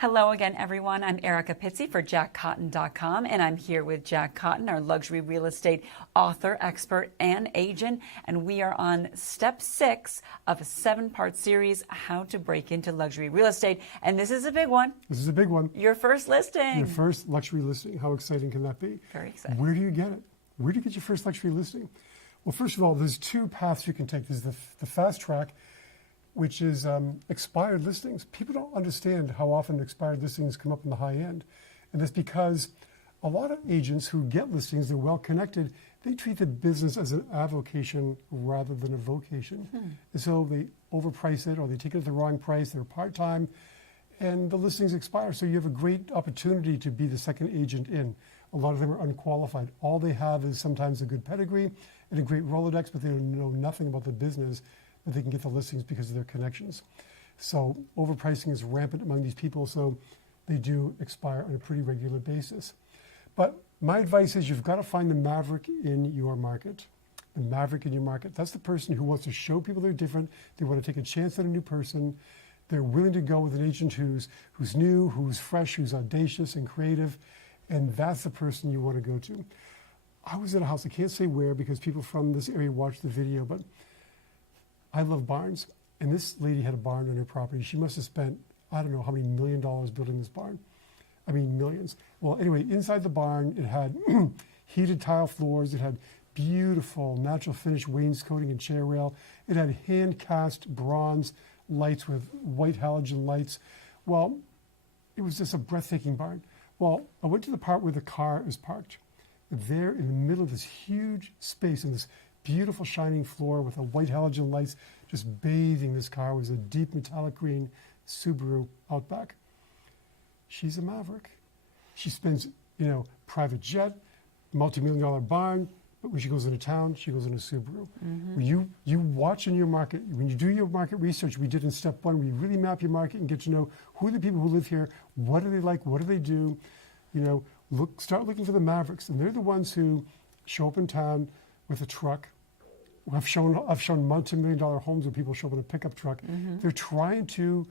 Hello again, everyone. I'm Erica Pizzi for JackCotton.com, and I'm here with Jack Cotton, our luxury real estate author, expert, and agent. And we are on step 6 of a 7-part series, How to Break into Luxury Real Estate. And this is a big one. This is a big one. Your first listing. Your first luxury listing. How exciting can that be? Very exciting. Where do you get it? Where do you get your first luxury listing? Well, first of all, there's 2 paths you can take. There's the fast track, which is expired listings. People don't understand how often expired listings come up in the high end. And that's because a lot of agents who get listings, they're well connected, they treat the business as an avocation rather than a vocation. And so they overprice it, or they take it at the wrong price, they're part-time, and the listings expire. So you have a great opportunity to be the second agent in. A lot of them are unqualified. All they have is sometimes a good pedigree and a great Rolodex, but they know nothing about the business. They can get the listings because of their connections. So overpricing is rampant among these people, so they do expire on a pretty regular basis. But my advice is you've got to find the Maverick in your market. The Maverick in your market. That's the person who wants to show people they're different. They want to take a chance on a new person. They're willing to go with an agent who's new, who's fresh, who's audacious and creative, and that's the person you want to go to. I was in a house, I can't say where because people from this area watched the video, but I love barns, and this lady had a barn on her property. She must have spent, I don't know how many $1 million building this barn. I mean, millions. Well, anyway, inside the barn, it had heated tile floors. It had beautiful natural finish wainscoting and chair rail. It had hand-cast bronze lights with white halogen lights. Well, it was just a breathtaking barn. Well, I went to the part where the car is parked. There in the middle of this huge space in this beautiful shining floor with a white halogen lights just bathing this car was a deep metallic green Subaru Outback. She's a Maverick. She spends, private jet, multi-million-dollar barn, but when she goes into town, she goes in a Subaru. When you watch in your market, when you do your market research, we did in step 1, we really map your market and get to know who are the people who live here, what do they like, what do they do, start looking for the Mavericks, and they're the ones who show up in town with a truck. I've shown multi-million-dollar homes where people show up in a pickup truck. They're trying to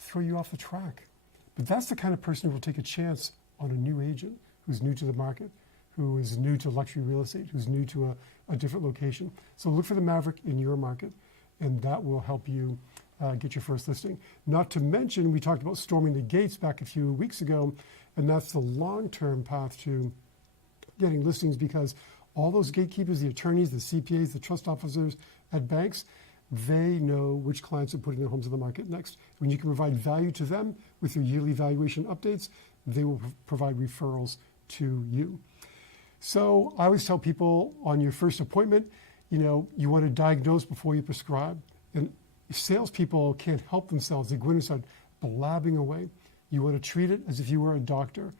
throw you off the track. But that's the kind of person who will take a chance on a new agent who's new to the market, who is new to luxury real estate, who's new to a different location. So look for the Maverick in your market, and that will help you get your first listing. Not to mention, we talked about storming the gates back a few weeks ago, and that's the long-term path to getting listings because all those gatekeepers, the attorneys, the CPAs, the trust officers at banks, they know which clients are putting their homes on the market next. When you can provide value to them with your yearly valuation updates, they will provide referrals to you. So I always tell people on your first appointment, you want to diagnose before you prescribe. And salespeople can't help themselves. They go in and start blabbing away. You want to treat it as if you were a doctor.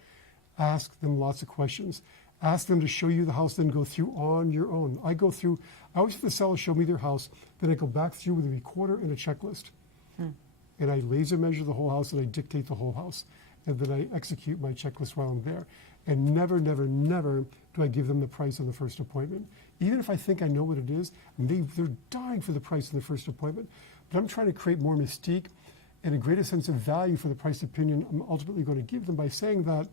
Ask them lots of questions. Ask them to show you the house, then go through on your own. I always have the seller show me their house, then I go back through with a recorder and a checklist. And I laser measure the whole house and I dictate the whole house. And then I execute my checklist while I'm there. And never, never, never do I give them the price on the first appointment. Even if I think I know what it is, and they're dying for the price on the first appointment. But I'm trying to create more mystique and a greater sense of value for the price opinion I'm ultimately going to give them by saying that,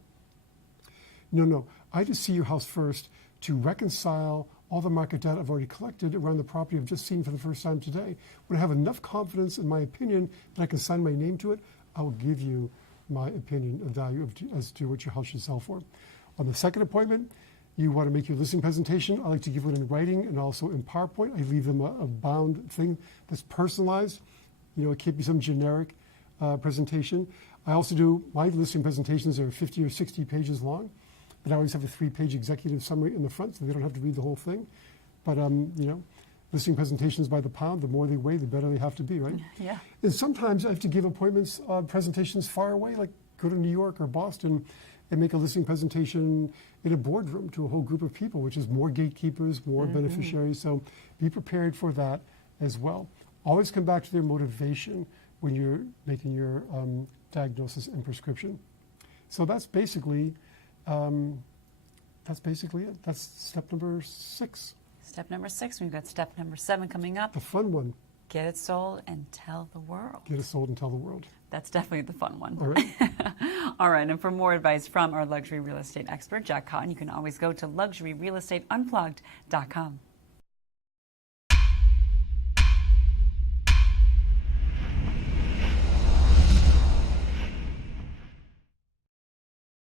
no, I just see your house first to reconcile all the market data I've already collected around the property I've just seen for the first time today. When I have enough confidence in my opinion that I can sign my name to it, I'll give you my opinion of value as to what your house should sell for. On the second appointment, you want to make your listing presentation. I like to give it in writing and also in PowerPoint. I leave them a bound thing that's personalized. It can't be some generic presentation. I also do, my listing presentations are 50 or 60 pages long. But I always have a 3-page executive summary in the front so they don't have to read the whole thing. But, listing presentations by the pound, the more they weigh, the better they have to be, right? Yeah. And sometimes I have to give appointments, presentations far away, like go to New York or Boston and make a listing presentation in a boardroom to a whole group of people, which is more gatekeepers, more beneficiaries. So be prepared for that as well. Always come back to their motivation when you're making your diagnosis and prescription. So that's basically it. That's step number 6. Step number 6. We've got step number 7 coming up. The fun one. Get it sold and tell the world. Get it sold and tell the world. That's definitely the fun one. All right. All right, and for more advice from our luxury real estate expert, Jack Cotton, you can always go to luxuryrealestateunplugged.com.